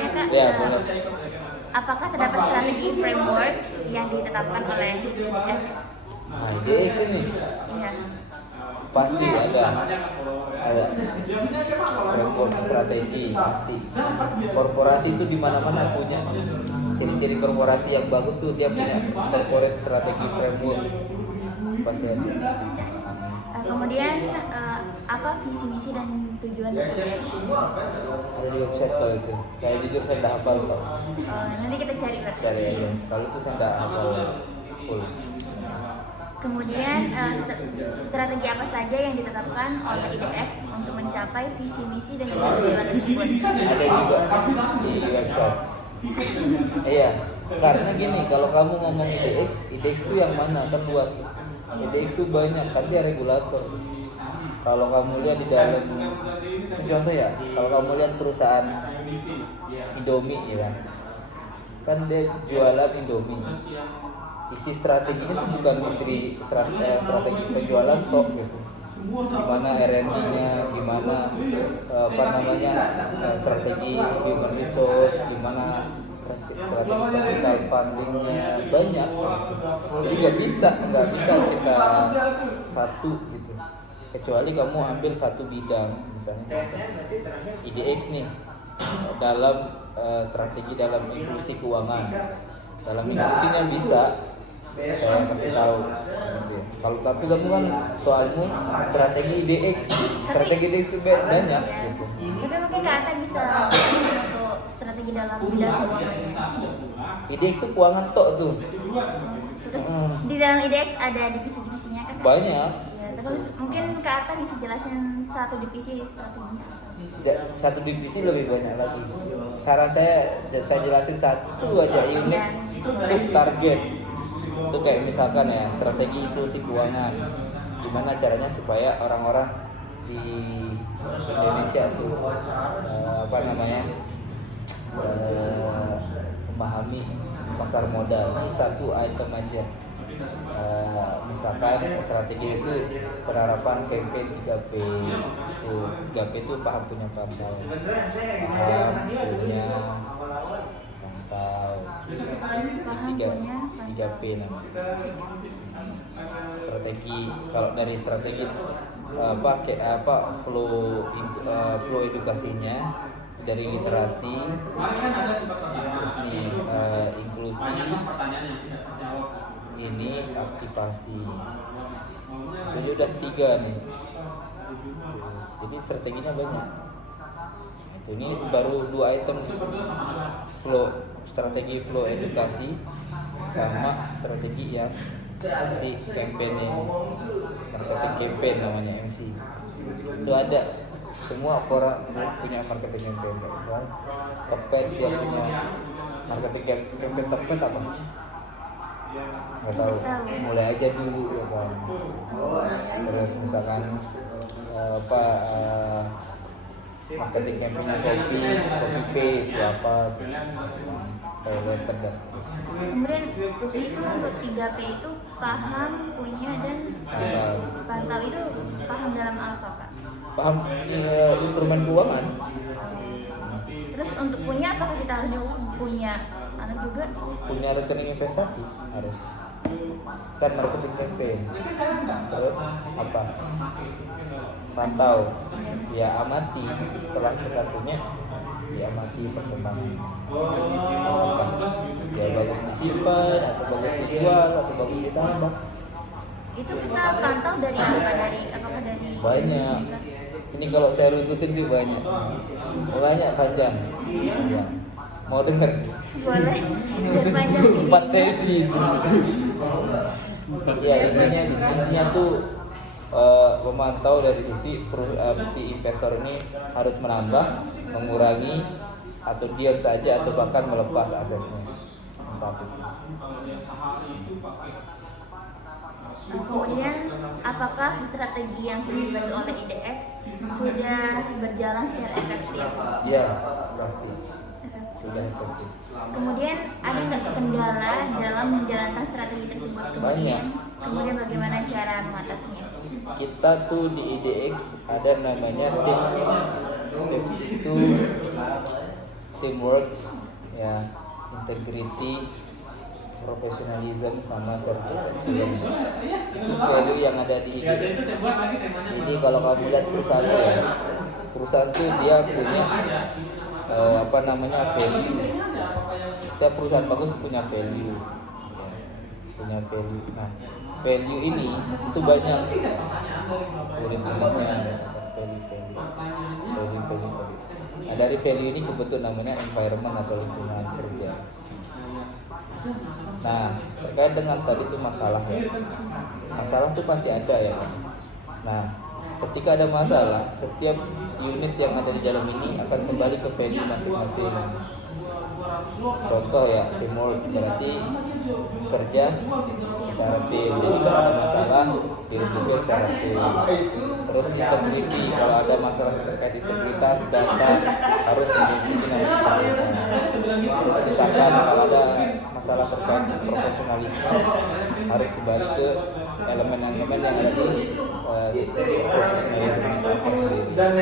ya Kak? Ya, boleh. Apakah terdapat strategi framework yang ditetapkan oleh IDX? Nah, IDX ini Ya. pasti ada framework strategi pasti. Korporasi itu di mana-mana punya. Ciri-ciri korporasi yang bagus tuh dia punya corporate strategi framework pasti ada. Kemudian apa visi misi dan tujuan IDX? Ada di website kalau itu. Saya jujur saya tidak hafal kok. Nanti kita cari Kak. Cari aja. Kalau itu saya tidak hafal full. Kemudian strategi apa saja yang ditetapkan oleh IDX untuk mencapai visi misi dan juga tujuan tersebut? Ada juga di website. Iya, karena gini, kalau kamu ngomong IDX itu yang mana? Kan luas. IDX itu banyak, kan dia regulator. Kalau kamu lihat di dalam, contoh ya, kalau kamu lihat perusahaan Indomie ya, kan dia jualan Indomie. Isi strateginya itu bukan strategi penjualan kok gitu. Gimana R&D-nya, gimana strategi human resource, gimana strategi capital funding-nya banyak. Jadi nggak bisa kita satu gitu. Kecuali kamu ambil satu bidang, misalnya IDX nih dalam strategi dalam inklusi keuangan. Dalam inklusinya bisa saya kasih tahu. Kalau tapi kamu kan soalmu strategi IDX itu banyak gitu. Tapi mungkin Kak Ata bisa untuk strategi dalam bidang keuangan. IDX itu keuangan tok tuh. Terus di dalam IDX ada divisi-divisinya kan? Banyak. Ya, terus mungkin Kak Ata bisa jelasin satu divisi strateginya apa? Satu divisi lebih banyak lagi. Saran saya jelasin satu aja unit sub target. Itu kayak misalkan ya strategi inklusi keuangan. Gimana caranya supaya orang-orang di Indonesia tuh memahami pasar modal. Ini satu item aja. Misalkan strategi itu penerapan campaign 3P. 3P itu paham punya pantau. Paham punya pantau. 3P namanya. Strategi kalau dari strategi flow edukasinya dari literasi terus nih inklusi ini aktivasi. Jadi udah 3 nih. Jadi strateginya banyak. Ini baru 2 item strategi flow edukasi sama strategi yang si campaign yang marketing campaign namanya MC. Itu ada semua orang punya marketing campaign. Tokped dia punya marketing campaign. Tokped apa? Nggak tahu. Mulai aja dulu ya kan. Terus misalkan marketing campaign Shopee Pay itu apa? Kemudian itu untuk 3P itu paham, punya dan pantau itu paham dalam apa Kak? Paham instrumen keuangan. Terus untuk punya apakah kita harus punya anak juga? Punya rekening investasi harus. Kan marketing campaign. Terus apa? Pantau. Ya amati setelah kita punya. Diamati perkembangan. Ya bagus disimpan atau bagus dijual atau bagus ditambah. Itu kita pantau dari apa? Apakah dari banyak. Ini kalau saya runtutin tuh banyak panjang. Ya. Mau dengar? Boleh. Panjang 4 sesi. Ya intinya tuh memantau dari sisi si investor ini harus menambah, mengurangi, atau diam saja atau bahkan melepas asetnya. Kemudian apakah strategi yang sudah dibantu oleh IDX sudah berjalan secara efektif? Ya, pasti. Sudah efektif. Kemudian ada nggak kendala dalam menjalankan strategi tersebut? Kemudian bagaimana cara mengatasinya? Kita tuh di IDX ada namanya tips. Tips itu teamwork, ya, integrity, professionalism, sama service excellence. Itu value yang ada di IDX. Jadi kalau kamu lihat perusahaan tuh dia punya value. Setiap perusahaan bagus punya value, Nah, value ini itu banyak. Value. Nah, dari value ini kebetulan namanya environment atau lingkungan kerja. Nah, terkait dengan tadi itu masalah tuh pasti ada ya. Nah, ketika ada masalah, setiap unit yang ada di dalam ini akan kembali ke value masing-masing. Contoh ya, teamwork berarti kerja secara tim. Jadi kalau ada masalah, diri juga secara tim. Terus integrity, kalau ada masalah terkait integritas data harus dimiliki. Terus misalkan kalau ada masalah terkait profesionalisme harus kembali ke elemen-elemen yang ada di profesionalisme dan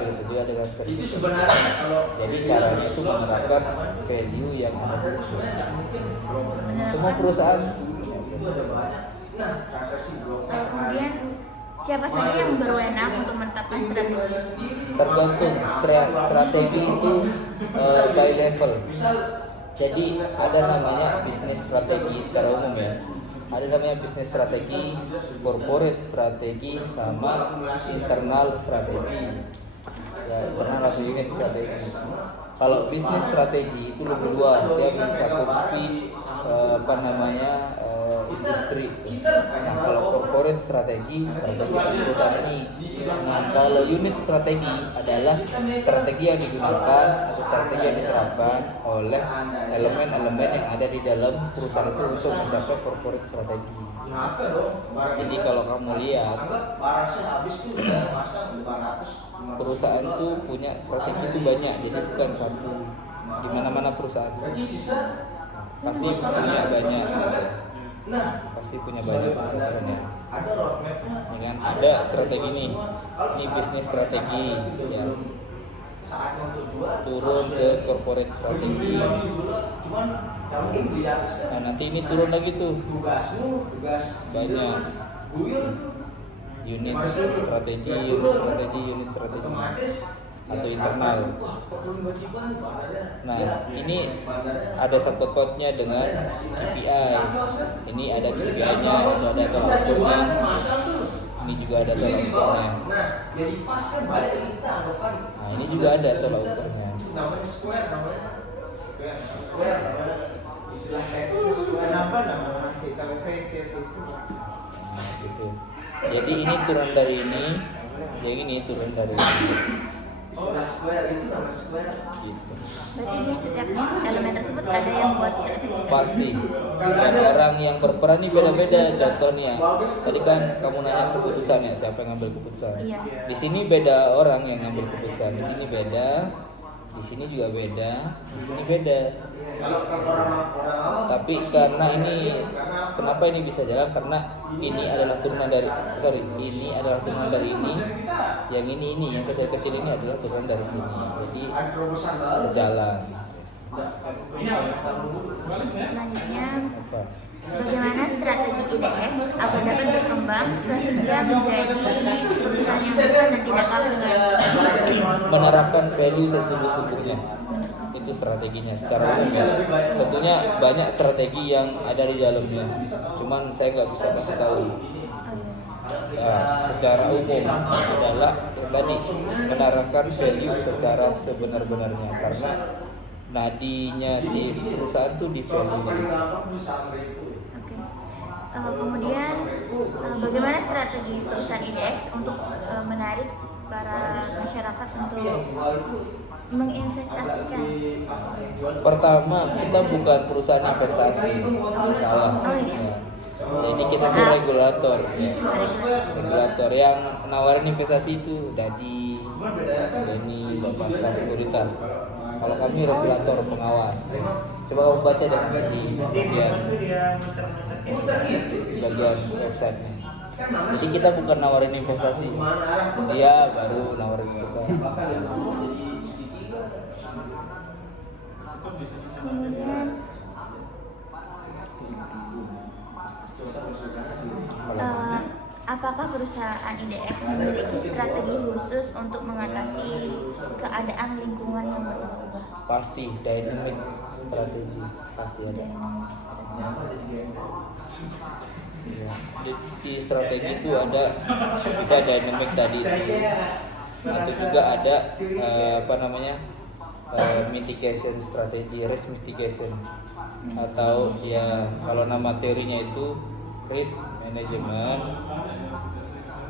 begitu juga dengan service. Jadi caranya itu menerapkan value yang ada di semua perusahaan. Kemudian siapa saja yang berwenang untuk menetapkan strategi? Tergantung strategi itu by level. Jadi ada namanya bisnis strategi secara umum ya. Ada namanya bisnis strategi, corporate strategi, sama internal strategi. Ya, internal atau unit strategi. Kalau bisnis strategi itu lebih luas, dia mencakupi industri. Nah, kalau corporate strategi perusahaan ini. Nah, kalau unit strategi adalah strategi yang digunakan atau strategi yang diterapkan oleh elemen-elemen yang ada di dalam perusahaan itu untuk mencapai corporate strategi. Jadi kalau kamu lihat perusahaan itu punya strategi itu banyak, jadi bukan satu. Di mana-mana perusahaan pasti punya banyak. Pasti punya banyak sebenarnya. Dengan ada strategi ini bisnis strategi ya. Turun ke corporate strategi. Nah, nanti ini turun lagi tuh. Banyak. Unit strategi atau internal. Nah, ini ada sangkut pautnya dengan KPI. Ini ada KPI-nya atau ada tolak ukurnya. Ini juga ada tolak ukurnya. Nah, ini juga ada tolak ukurnya. Nah, gitu. Jadi ini turun dari ini, yang ini turun dari ini. Gitu. Berarti di setiap elemen tersebut ada yang buat strategi. Pasti. Dan orang yang berperan ini beda-beda. Contohnya, tadi kan kamu nanya keputusan ya, siapa yang ngambil keputusan? Iya. Di sini beda orang yang ngambil keputusan. Di sini beda, di sini juga beda, di sini beda. Tapi karena ini, kenapa ini bisa jalan? Karena ini adalah turunan dari, ini adalah turunan dari ini. Yang ini, yang kecil-kecil ini adalah turunan dari sini. Jadi sejalan. Selanjutnya, Apa? bagaimana strategi IDX agar dapat berkembang sehingga menjadi perusahaan yang besar dan tidak kalah dengan Menerapkan value sesungguh-sungguhnya. Itu strateginya secara umum. Tentunya banyak strategi yang ada di dalamnya. Cuman saya nggak bisa kasih tahu. Ya, secara umum adalah tadi menerapkan value secara sebenar-benarnya, karena nadinya si perusahaan tuh di value. Kemudian bagaimana strategi perusahaan IDX untuk menarik para masyarakat untuk menginvestasikan? Pertama, kita bukan perusahaan investasi, salah. Ya. Jadi kita tuh regulator, ya. Regulator yang nawarin investasi itu dari ini Bapak Sekuritas. Kalau kami regulator pengawas. Coba kamu baca deh di bagian websitenya. Jadi kita bukan nawarin investasi, dia baru nawarin kita. Kemudian apakah perusahaan IDX memiliki strategi khusus untuk mengatasi keadaan lingkungan yang berubah-ubah? Pasti dynamic strategi pasti ada. Ya. Di strategi itu ada bisa dynamic tadi itu. Atau juga ada mitigation strategi, risk mitigation, atau ya kalau nama teorinya itu risk management.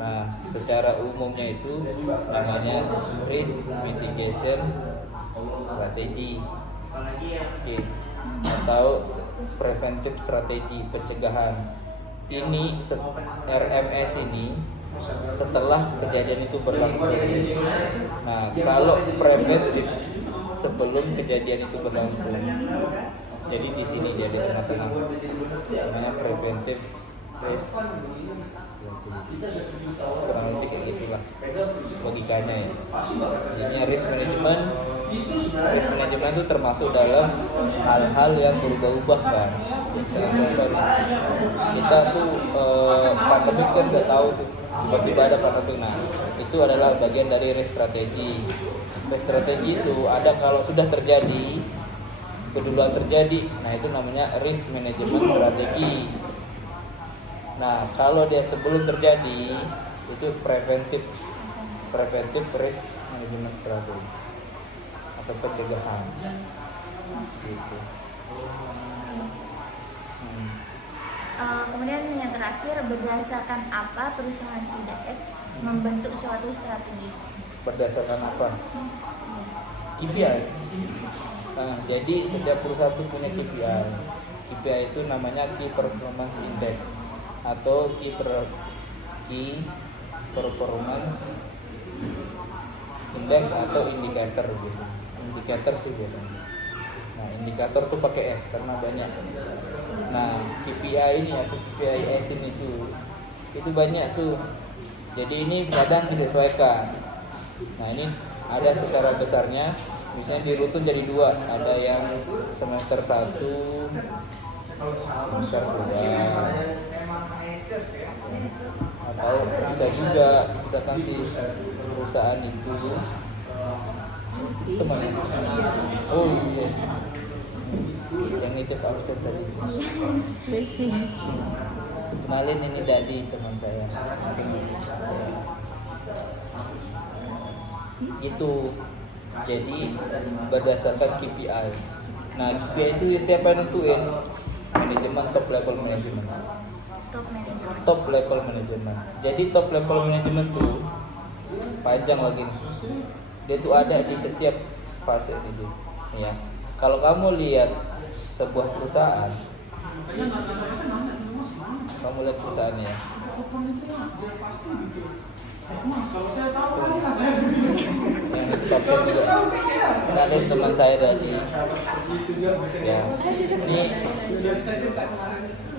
Nah, secara umumnya itu namanya risk mitigation strategi. Oke. Atau preventive strategi, pencegahan. Ini RMS ini setelah kejadian itu berlangsung. Nah, kalau preventif sebelum kejadian itu berlangsung. Jadi di sini dia di tengah-tengah. Namanya preventive risk. Kurang lebih kayak gitulah logikanya ya. Ini risk management. Risk management itu termasuk dalam hal-hal yang berubah-ubah kan. Kita tuh pandemik kan nggak tahu tuh tiba-tiba ada pandemik. Nah, itu adalah bagian dari risk strategi. Risk strategi itu ada kalau sudah terjadi, keduluan terjadi. Nah, itu namanya risk management strategi. Nah, kalau dia sebelum terjadi itu preventive risk management strategi atau pencegahan. Gitu. Kemudian yang terakhir, berdasarkan apa perusahaan IDX membentuk suatu strategi? Berdasarkan apa? KPI. Nah, jadi setiap perusahaan itu punya KPI. KPI itu namanya Key Performance Index atau Key Performance Index atau indikator gitu. Indikator sih biasanya. Nah, indikator tuh pakai S karena banyak. Nah, KPI ini atau KPI S ini tuh itu banyak tuh. Jadi ini kadang disesuaikan. Nah, ini ada secara besarnya, misalnya dirutun jadi dua. Ada yang semester 1, semester 2. Atau bisa juga misalkan si perusahaan itu temannya. Oh iya. Yang itu Pak Ustadz tadi. Kenalin, ini Dadi, teman saya. Itu jadi berdasarkan KPI. Nah, KPI itu siapa yang nentuin? Manajemen, top level management. Top level management. Jadi top level management tuh panjang lagi nih. Dia tuh ada di setiap fase ini, ya. Kalau kamu lihat sebuah perusahaan, kamu lihat perusahaannya. Yang itu top juga. Ada teman saya tadi. Ya.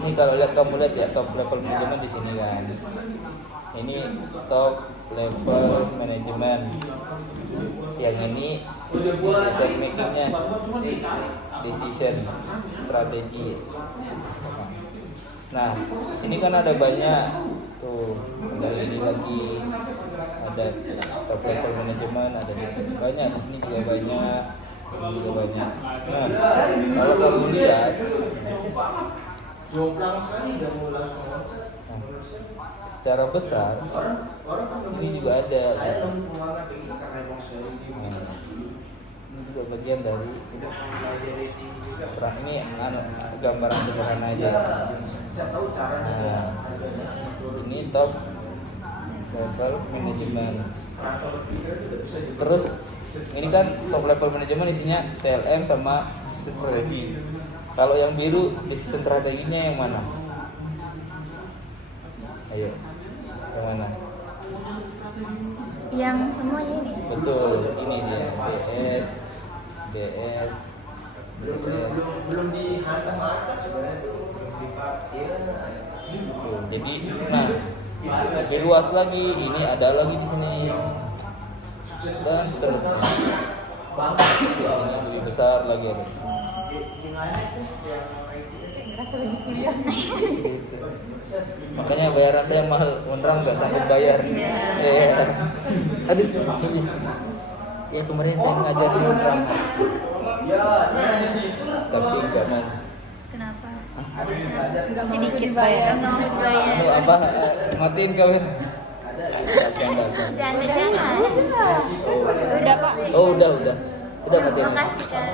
Ini kalau lihat kamu lihat ya top level manajemen di sini kan. Ini top level manajemen. Yang ini decision makingnya, decision strategi. Nah, sini kan ada banyak tuh, dari ini lagi ada top level manajemen, ada banyak di sini juga banyak, ini juga banyak. Nah, kalau kamu lihat, secara besar ini juga ada. Ini juga bagian dari ini gambaran sederhana aja. Nah, ini top level manajemen. Terus ini kan top level manajemen isinya TLM sama strategi. Kalau yang biru decision strateginya yang mana? Ayo, yang mana? Yang semuanya ini? Betul, ini dia BS. Belum dihantam-hantam sebenarnya tuh. Jadi, nah, lebih luas lagi. Ini ada lagi di sini dan seterusnya. Isinya lebih besar lagi ada. Ngerasa lebih kuliah. Gitu. Makanya bayaran saya mahal, Monram nggak sanggup bayar. Iya. Aduh, sini. Ya kemarin saya ngajar di Monram. Tapi nggak mau. Kenapa? Sedikit bayar. Nggak mau bayar. Anu apa? Matiin kalian. Jangan. Udah Pak. Oh udah matiin. Makasih Kak.